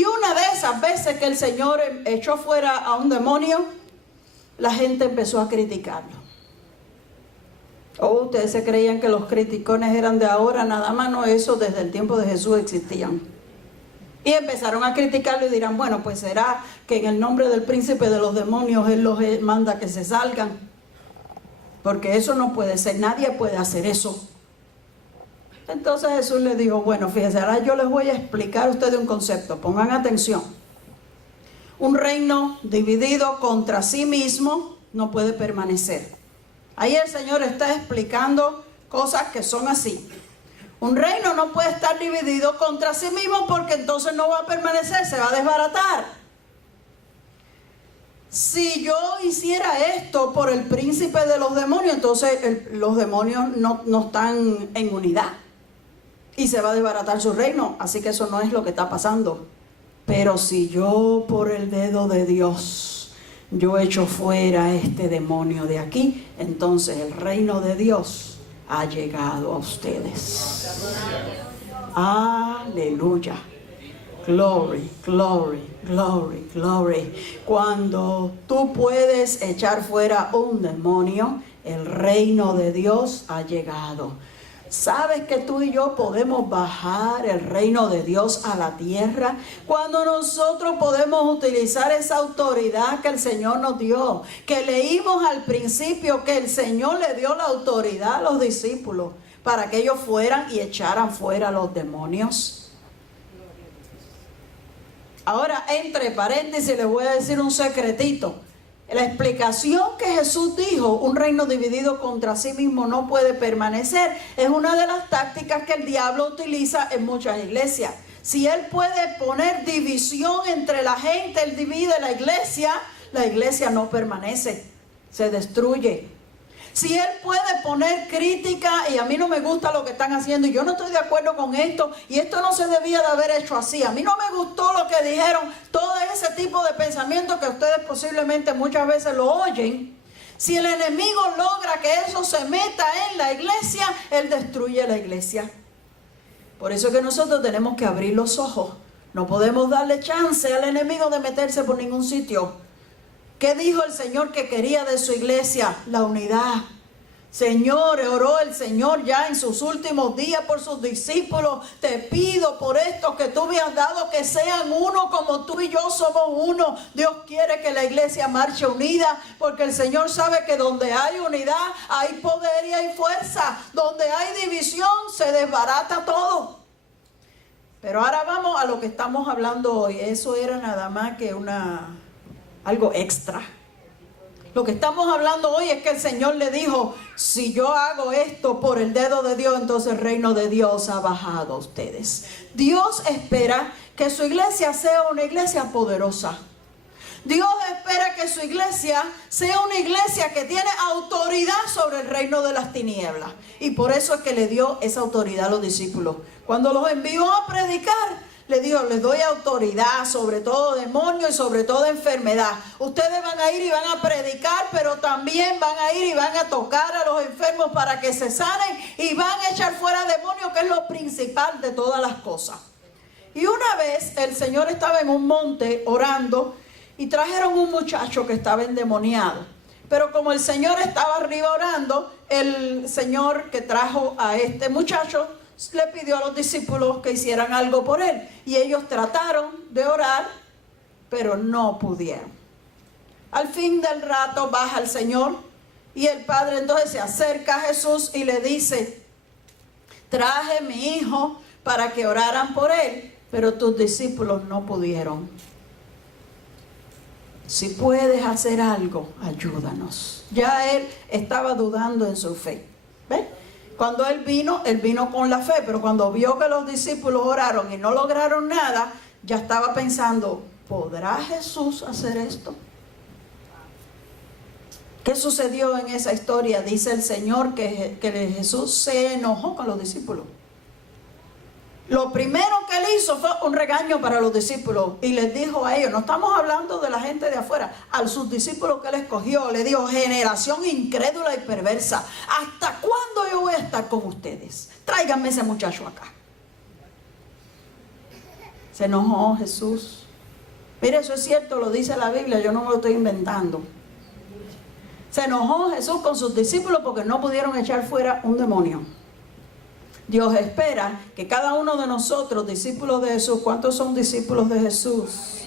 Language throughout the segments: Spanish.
Y una de esas veces que el Señor echó fuera a un demonio, la gente empezó a criticarlo. Oh, ustedes se creían que los criticones eran de ahora, nada más. No, eso desde el tiempo de Jesús existían. Y empezaron a criticarlo y dirán, bueno, pues será que en el nombre del príncipe de los demonios Él los manda que se salgan. Porque eso no puede ser, nadie puede hacer eso. Entonces Jesús les dijo, bueno, fíjense, ahora yo les voy a explicar a ustedes un concepto, pongan atención. Un reino dividido contra sí mismo no puede permanecer. Ahí el Señor está explicando cosas que son así. Un reino no puede estar dividido contra sí mismo porque entonces no va a permanecer, se va a desbaratar. Si yo hiciera esto por el príncipe de los demonios, entonces los demonios no están en unidad. Y se va a desbaratar su reino, así que eso no es lo que está pasando. Pero si yo por el dedo de Dios, yo echo fuera este demonio de aquí, entonces el reino de Dios ha llegado a ustedes. Aleluya. Glory, glory, glory, glory. Cuando tú puedes echar fuera un demonio, el reino de Dios ha llegado. ¿Sabes que tú y yo podemos bajar el reino de Dios a la tierra? Cuando nosotros podemos utilizar esa autoridad que el Señor nos dio, que leímos al principio que el Señor le dio la autoridad a los discípulos para que ellos fueran y echaran fuera a los demonios. Ahora, entre paréntesis, les voy a decir un secretito. La explicación que Jesús dijo, un reino dividido contra sí mismo no puede permanecer, es una de las tácticas que el diablo utiliza en muchas iglesias. Si él puede poner división entre la gente, él divide la iglesia no permanece, se destruye. Si él puede poner crítica, y a mí no me gusta lo que están haciendo, y yo no estoy de acuerdo con esto, y esto no se debía de haber hecho así, a mí no me gustó lo que dijeron, todo ese tipo de pensamiento que ustedes posiblemente muchas veces lo oyen. Si el enemigo logra que eso se meta en la iglesia, él destruye la iglesia. Por eso es que nosotros tenemos que abrir los ojos. No podemos darle chance al enemigo de meterse por ningún sitio. ¿Qué dijo el Señor que quería de su iglesia? La unidad. Señor, oró el Señor ya en sus últimos días por sus discípulos. Te pido por esto que tú me has dado, que sean uno como tú y yo somos uno. Dios quiere que la iglesia marche unida, porque el Señor sabe que donde hay unidad hay poder y hay fuerza. Donde hay división se desbarata todo. Pero ahora vamos a lo que estamos hablando hoy. Eso era nada más que algo extra. Lo que estamos hablando hoy es que el Señor le dijo, si yo hago esto por el dedo de Dios, entonces el reino de Dios ha bajado a ustedes. Dios espera que su iglesia sea una iglesia poderosa. Dios espera que su iglesia sea una iglesia que tiene autoridad sobre el reino de las tinieblas. Y por eso es que le dio esa autoridad a los discípulos. Cuando los envió a predicar, le dijo, les doy autoridad sobre todo demonio y sobre toda enfermedad. Ustedes van a ir y van a predicar, pero también van a ir y van a tocar a los enfermos para que se sanen y van a echar fuera demonios, que es lo principal de todas las cosas. Y una vez el Señor estaba en un monte orando y trajeron un muchacho que estaba endemoniado. Pero como el Señor estaba arriba orando, el Señor que trajo a este muchacho le pidió a los discípulos que hicieran algo por él. Y ellos trataron de orar, pero no pudieron. Al fin del rato baja el Señor y el Padre entonces se acerca a Jesús y le dice, traje mi hijo para que oraran por él, pero tus discípulos no pudieron. Si puedes hacer algo, ayúdanos. Ya él estaba dudando en su fe. ¿Ves? Cuando él vino con la fe, pero cuando vio que los discípulos oraron y no lograron nada, ya estaba pensando, ¿podrá Jesús hacer esto? ¿Qué sucedió en esa historia? Dice el Señor que Jesús se enojó con los discípulos. Lo primero que él hizo fue un regaño para los discípulos y les dijo a ellos, no estamos hablando de la gente de afuera, a sus discípulos que él escogió, le dijo, generación incrédula y perversa, ¿hasta cuándo yo voy a estar con ustedes? Tráiganme ese muchacho acá. Se enojó Jesús. Mire, eso es cierto, lo dice la Biblia, yo no me lo estoy inventando. Se enojó Jesús con sus discípulos porque no pudieron echar fuera un demonio. Dios espera que cada uno de nosotros, discípulos de Jesús, ¿cuántos son discípulos de Jesús?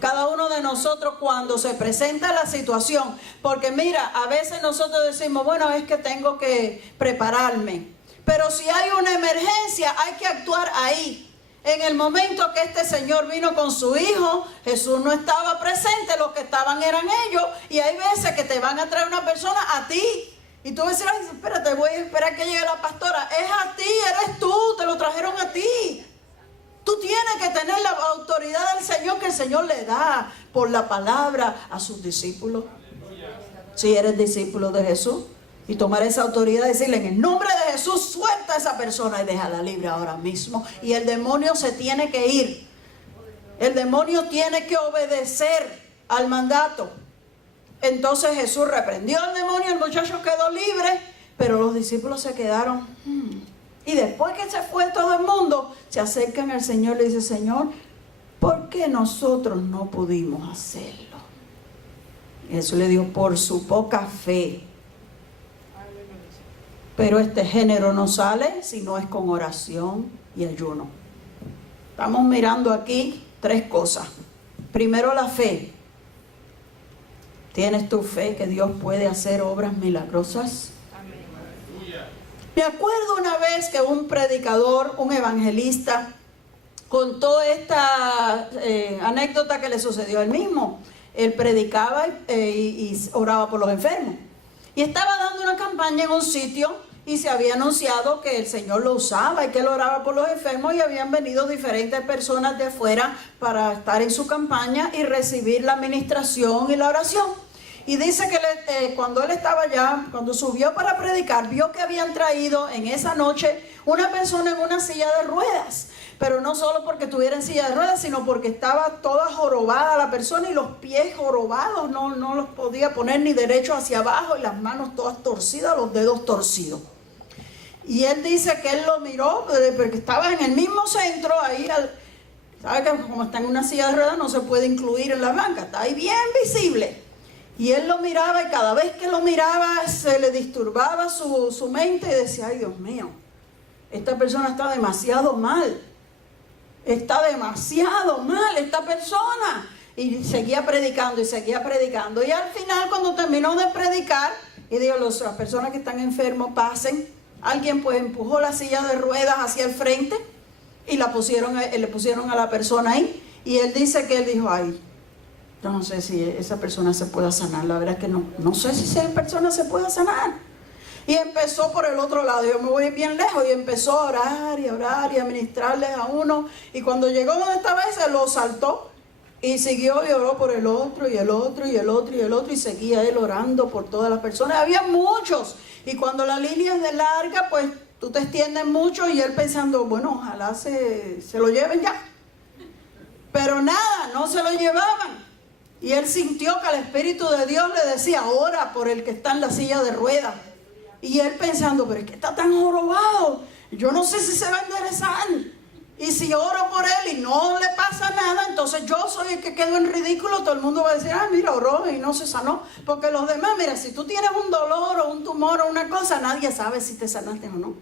Cada uno de nosotros cuando se presenta la situación, porque mira, a veces nosotros decimos, bueno, es que tengo que prepararme. Pero si hay una emergencia, hay que actuar ahí. En el momento que este señor vino con su hijo, Jesús no estaba presente, los que estaban eran ellos. Y hay veces que te van a traer una persona a ti. Y tú vas a decir, ay, espérate, voy a esperar que llegue la pastora. Es a ti, eres tú, te lo trajeron a ti. Tú tienes que tener la autoridad del Señor que el Señor le da por la palabra a sus discípulos. Si eres discípulo de Jesús. Y tomar esa autoridad y decirle, en el nombre de Jesús, suelta a esa persona y déjala libre ahora mismo. Y el demonio se tiene que ir. El demonio tiene que obedecer al mandato. Entonces Jesús reprendió al demonio, el muchacho quedó libre, pero los discípulos se quedaron. Y después que se fue todo el mundo, se acercan al Señor y le dicen, Señor, ¿por qué nosotros no pudimos hacerlo? Y Jesús le dijo, por su poca fe. Pero este género no sale si no es con oración y ayuno. Estamos mirando aquí 3 cosas. Primero, la fe. ¿Tienes tu fe que Dios puede hacer obras milagrosas? Amén. Me acuerdo una vez que un predicador, un evangelista, contó esta anécdota que le sucedió a él mismo. Él predicaba y oraba por los enfermos. Y estaba dando una campaña en un sitio y se había anunciado que el Señor lo usaba y que él oraba por los enfermos, y habían venido diferentes personas de afuera para estar en su campaña y recibir la administración y la oración. Y dice que cuando él estaba allá, cuando subió para predicar, vio que habían traído en esa noche una persona en una silla de ruedas. Pero no solo porque estuviera en silla de ruedas, sino porque estaba toda jorobada la persona y los pies jorobados, no los podía poner ni derecho hacia abajo, y las manos todas torcidas, los dedos torcidos. Y él dice que él lo miró, porque estaba en el mismo centro, ahí, ¿sabe que como está en una silla de ruedas no se puede incluir en la banca? Está ahí bien visible. Y él lo miraba, y cada vez que lo miraba se le disturbaba su mente y decía, ay Dios mío, esta persona está demasiado mal. Está demasiado mal esta persona. Y seguía predicando y seguía predicando. Y al final, cuando terminó de predicar, y dijo, las personas que están enfermos pasen. Alguien pues empujó la silla de ruedas hacia el frente y le pusieron a la persona ahí. Y él dice que él dijo, ay, yo no sé si esa persona se pueda sanar. La verdad es que no sé si esa persona se pueda sanar. Y empezó por el otro lado, yo me voy bien lejos, y empezó a orar y a orar y a ministrarles a uno. Y cuando llegó donde estaba ese, lo saltó y siguió y oró por el otro y el otro y el otro y el otro, y seguía él orando por todas las personas. Había muchos, y cuando la línea es de larga, pues tú te extiendes mucho, y él pensando, bueno, ojalá se lo lleven ya. Pero nada, no se lo llevaban. Y él sintió que el Espíritu de Dios le decía, ora por el que está en la silla de ruedas. Y él pensando, pero es que está tan jorobado, yo no sé si se va a enderezar. Y si oro por él y no le pasa nada, entonces yo soy el que quedo en ridículo. Todo el mundo va a decir, ah, mira, oró y no se sanó. Porque los demás, mira, si tú tienes un dolor o un tumor o una cosa, nadie sabe si te sanaste o no.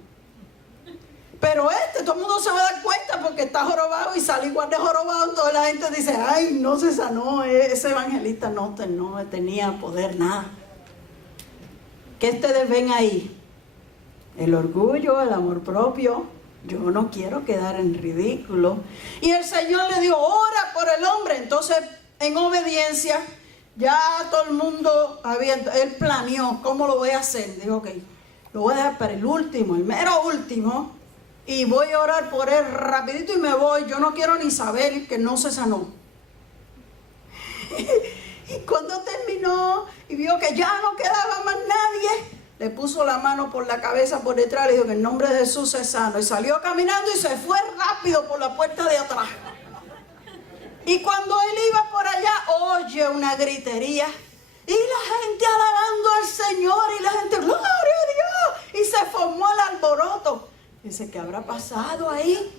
Pero todo el mundo se va a dar cuenta porque está jorobado y sale igual de jorobado. Toda la gente dice, ay, no se sanó, ese evangelista no tenía poder, nada. ¿Qué ustedes ven ahí? El orgullo, el amor propio. Yo no quiero quedar en ridículo. Y el Señor le dijo, ora por el hombre. Entonces, en obediencia, ya todo el mundo él planeó cómo lo voy a hacer. Dijo, ok, lo voy a dejar para el último, el mero último, y voy a orar por él rapidito y me voy. Yo no quiero ni saber que no se sanó. Y cuando terminó y vio que ya no quedaba más nadie, le puso la mano por la cabeza por detrás, le dijo que en nombre de Jesús es sano. Y salió caminando y se fue rápido por la puerta de atrás. Y cuando él iba por allá, oye una gritería. Y la gente alabando al Señor, y la gente, ¡gloria a Dios! Y se formó el alboroto. Dice, ¿qué habrá pasado ahí?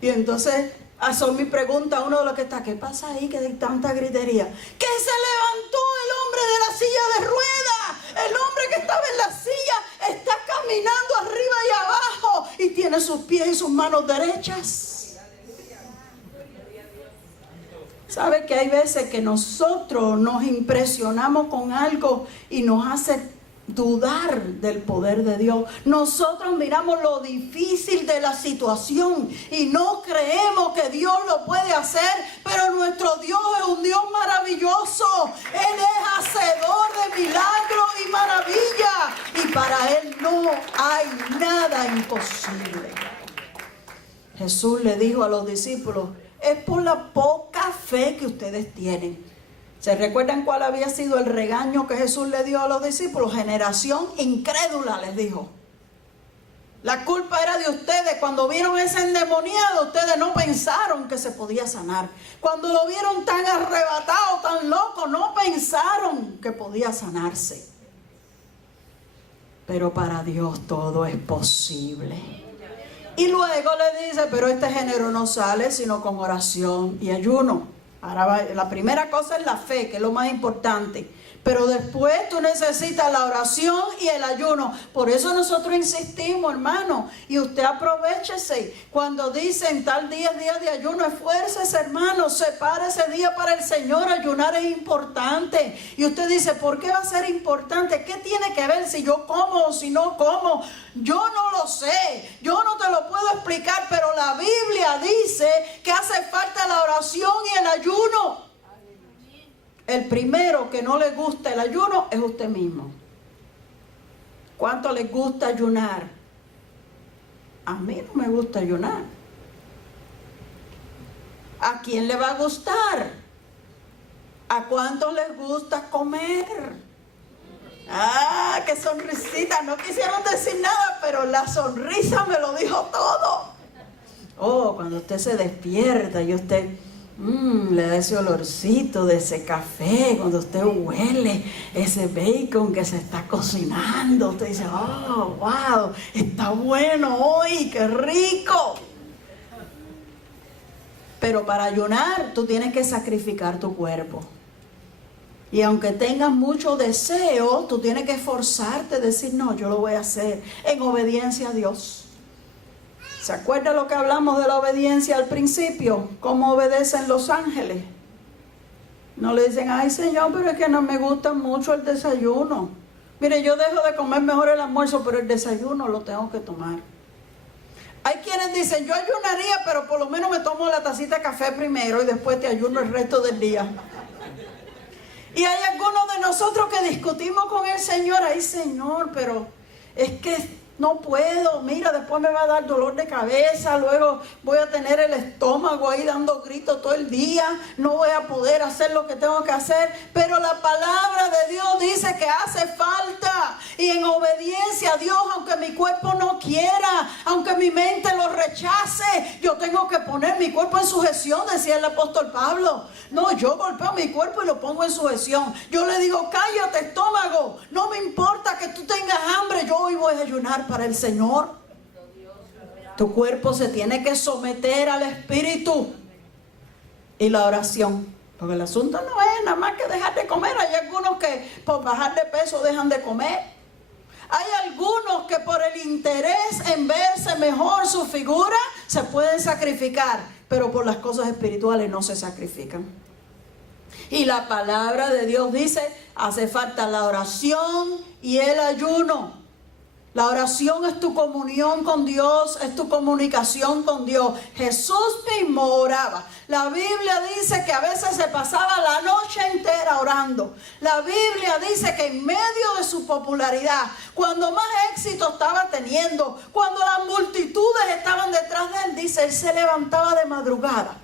Y entonces Son mi pregunta a uno de los que está, ¿qué pasa ahí que hay tanta gritería? Que se levantó el hombre de la silla de ruedas. El hombre que estaba en la silla está caminando arriba y abajo y tiene sus pies y sus manos derechas. ¿Sabe que hay veces que nosotros nos impresionamos con algo y nos hace dudar del poder de Dios? Nosotros miramos lo difícil de la situación y no creemos que Dios lo puede hacer, pero nuestro Dios es un Dios maravilloso. Él es hacedor de milagros y maravillas, y para Él no hay nada imposible. Jesús le dijo a los discípulos, es por la poca fe que ustedes tienen. ¿Se recuerdan cuál había sido el regaño que Jesús le dio a los discípulos? Generación incrédula, les dijo. La culpa era de ustedes. Cuando vieron ese endemoniado, ustedes no pensaron que se podía sanar. Cuando lo vieron tan arrebatado, tan loco, no pensaron que podía sanarse. Pero para Dios todo es posible. Y luego le dice, pero este género no sale sino con oración y ayuno. Ahora, la primera cosa es la fe, que es lo más importante. Pero después tú necesitas la oración y el ayuno. Por eso nosotros insistimos, hermano. Y usted aprovéchese. Cuando dicen tal día es día de ayuno, esfuércese, hermano. Separe ese día para el Señor. Ayunar es importante. Y usted dice, ¿por qué va a ser importante? ¿Qué tiene que ver si yo como o si no como? Yo no lo sé. Yo no te lo puedo explicar. Pero la Biblia dice que hace falta la oración y el ayuno. El primero que no le gusta el ayuno es usted mismo. ¿Cuánto les gusta ayunar? A mí no me gusta ayunar. ¿A quién le va a gustar? ¿A cuántos les gusta comer? ¡Ah, qué sonrisita! No quisieron decir nada, pero la sonrisa me lo dijo todo. Oh, cuando usted se despierta y usted... le da ese olorcito de ese café, cuando usted huele ese bacon que se está cocinando, usted dice, oh, wow, está bueno hoy, qué rico. Pero para ayunar tú tienes que sacrificar tu cuerpo. Y aunque tengas mucho deseo, tú tienes que esforzarte, decir, no, yo lo voy a hacer en obediencia a Dios. ¿Se acuerda lo que hablamos de la obediencia al principio? ¿Cómo obedecen los ángeles? No le dicen, ay Señor, pero es que no me gusta mucho el desayuno. Mire, yo dejo de comer mejor el almuerzo, pero el desayuno lo tengo que tomar. Hay quienes dicen, yo ayunaría, pero por lo menos me tomo la tacita de café primero y después te ayuno el resto del día. Y hay algunos de nosotros que discutimos con el Señor, ay Señor, pero es que... no puedo, mira, después me va a dar dolor de cabeza, luego voy a tener el estómago ahí dando gritos todo el día, no voy a poder hacer lo que tengo que hacer, pero la palabra de Dios dice que hace falta, y en obediencia a Dios, aunque mi cuerpo no quiera, aunque mi mente lo rechace, yo tengo que poner mi cuerpo en sujeción, decía el apóstol Pablo. No, yo golpeo mi cuerpo y lo pongo en sujeción. Yo le digo, cállate estómago, no me importa que tú tengas hambre, yo hoy voy a ayunar para el Señor. Tu cuerpo se tiene que someter al Espíritu y la oración, porque el asunto no es nada más que dejar de comer. Hay algunos que por bajar de peso dejan de comer. Hay algunos que por el interés en verse mejor su figura se pueden sacrificar, pero por las cosas espirituales no se sacrifican. Y la palabra de Dios dice, hace falta la oración y el ayuno. La oración es tu comunión con Dios, es tu comunicación con Dios. Jesús mismo oraba. La Biblia dice que a veces se pasaba la noche entera orando. La Biblia dice que en medio de su popularidad, cuando más éxito estaba teniendo, cuando las multitudes estaban detrás de él, dice, él se levantaba de madrugada.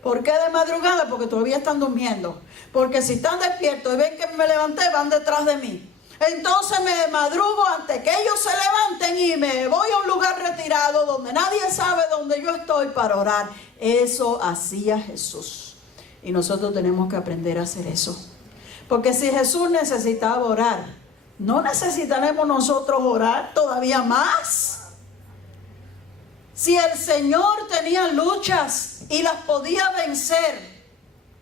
¿Por qué de madrugada? Porque todavía están durmiendo. Porque si están despiertos y ven que me levanté, van detrás de mí. Entonces me madrugo antes que ellos se levanten y me voy a un lugar retirado donde nadie sabe dónde yo estoy para orar. Eso hacía Jesús. Y nosotros tenemos que aprender a hacer eso. Porque si Jesús necesitaba orar, ¿no necesitaremos nosotros orar todavía más? Si el Señor tenía luchas y las podía vencer,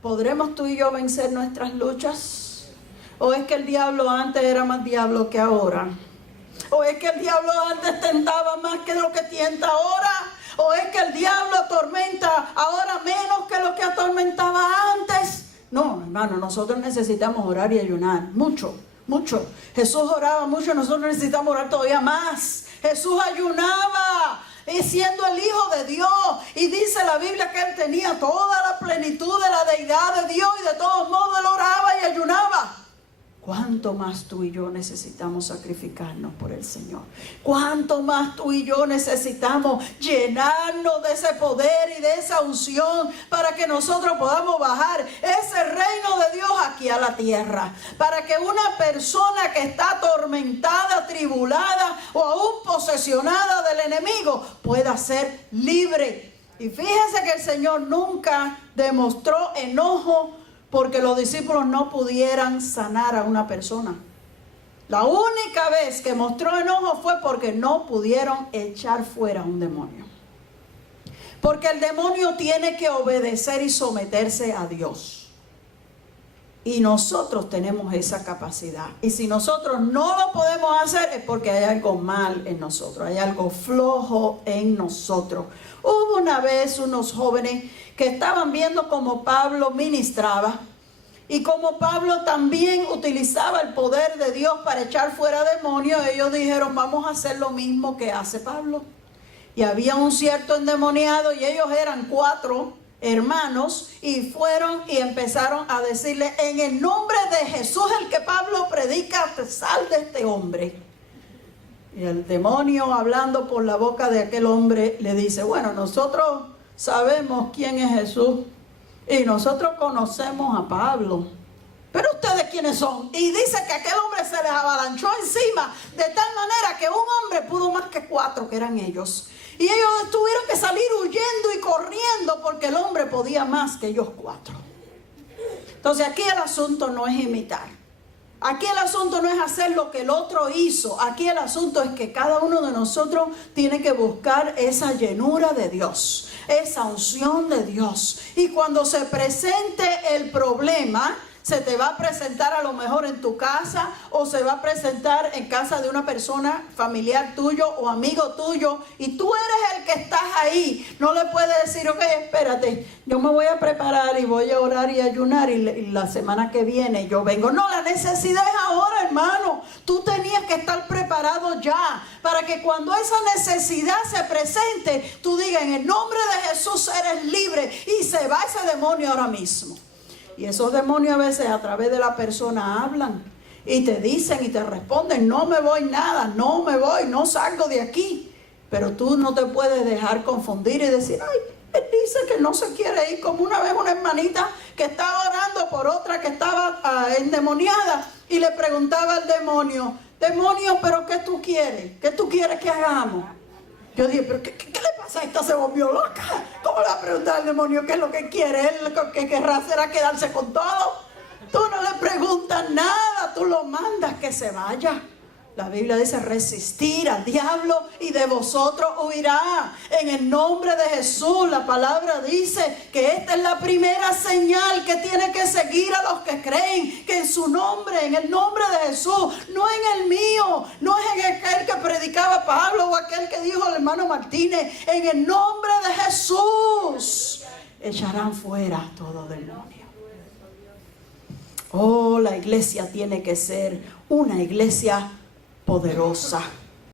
¿podremos tú y yo vencer nuestras luchas? ¿O es que el diablo antes era más diablo que ahora? ¿O es que el diablo antes tentaba más que lo que tienta ahora? ¿O es que el diablo atormenta ahora menos que lo que atormentaba antes? No, hermano, nosotros necesitamos orar y ayunar, mucho, mucho. Jesús oraba mucho, nosotros necesitamos orar todavía más. Jesús ayunaba, y siendo el Hijo de Dios, y dice la Biblia que Él tenía toda la plenitud de la deidad de Dios, y de todos modos Él oraba y ayunaba. ¿Cuánto más tú y yo necesitamos sacrificarnos por el Señor? ¿Cuánto más tú y yo necesitamos llenarnos de ese poder y de esa unción para que nosotros podamos bajar ese reino de Dios aquí a la tierra? Para que una persona que está atormentada, atribulada o aún posesionada del enemigo pueda ser libre. Y fíjense que el Señor nunca demostró enojo porque los discípulos no pudieran sanar a una persona. La única vez que mostró enojo fue porque no pudieron echar fuera a un demonio. Porque el demonio tiene que obedecer y someterse a Dios. Y nosotros tenemos esa capacidad. Y si nosotros no lo podemos hacer es porque hay algo mal en nosotros, hay algo flojo en nosotros. Hubo una vez unos jóvenes que estaban viendo cómo Pablo ministraba y como Pablo también utilizaba el poder de Dios para echar fuera demonios. Ellos dijeron, vamos a hacer lo mismo que hace Pablo. Y había un cierto endemoniado y ellos eran 4 hermanos y fueron y empezaron a decirle, en el nombre de Jesús el que Pablo predica, sal de este hombre. Y el demonio, hablando por la boca de aquel hombre, le dice, bueno, nosotros sabemos quién es Jesús y nosotros conocemos a Pablo, pero ¿ustedes quiénes son? Y dice que aquel hombre se les avalanchó encima de tal manera que un hombre pudo más que 4 que eran ellos. Y ellos tuvieron que salir huyendo y corriendo porque el hombre podía más que ellos 4. Entonces aquí el asunto no es imitar. Aquí el asunto no es hacer lo que el otro hizo. Aquí el asunto es que cada uno de nosotros tiene que buscar esa llenura de Dios, esa unción de Dios. Y cuando se presente el problema, se te va a presentar a lo mejor en tu casa o se va a presentar en casa de una persona familiar tuyo o amigo tuyo y tú eres el que estás ahí. No le puedes decir, ok, espérate, yo me voy a preparar y voy a orar y ayunar y la semana que viene yo vengo. No, la necesidad es ahora, hermano. Tú tenías que estar preparado ya para que cuando esa necesidad se presente, tú digas, en el nombre de Jesús eres libre y se va ese demonio ahora mismo. Y esos demonios a veces a través de la persona hablan y te dicen y te responden, no me voy nada, no me voy, no salgo de aquí. Pero tú no te puedes dejar confundir y decir, ay, él dice que no se quiere ir, como una vez una hermanita que estaba orando por otra que estaba endemoniada y le preguntaba al demonio, demonio, pero ¿qué tú quieres? ¿Qué tú quieres que hagamos? Yo dije, pero ¿qué le pasa a esta? Se volvió loca. ¿Cómo le va a preguntar al demonio qué es lo que quiere? Él lo que querrá será quedarse con todo. Tú no le preguntas nada, tú lo mandas que se vaya. La Biblia dice resistir al diablo y de vosotros huirá. En el nombre de Jesús, la palabra dice que esta es la primera señal que tiene que seguir a los que creen, que en su nombre, en el nombre de Jesús, no en el mío, no es en aquel que predicaba Pablo o aquel que dijo el hermano Martínez, en el nombre de Jesús echarán fuera todo demonio. Oh, la iglesia tiene que ser una iglesia poderosa.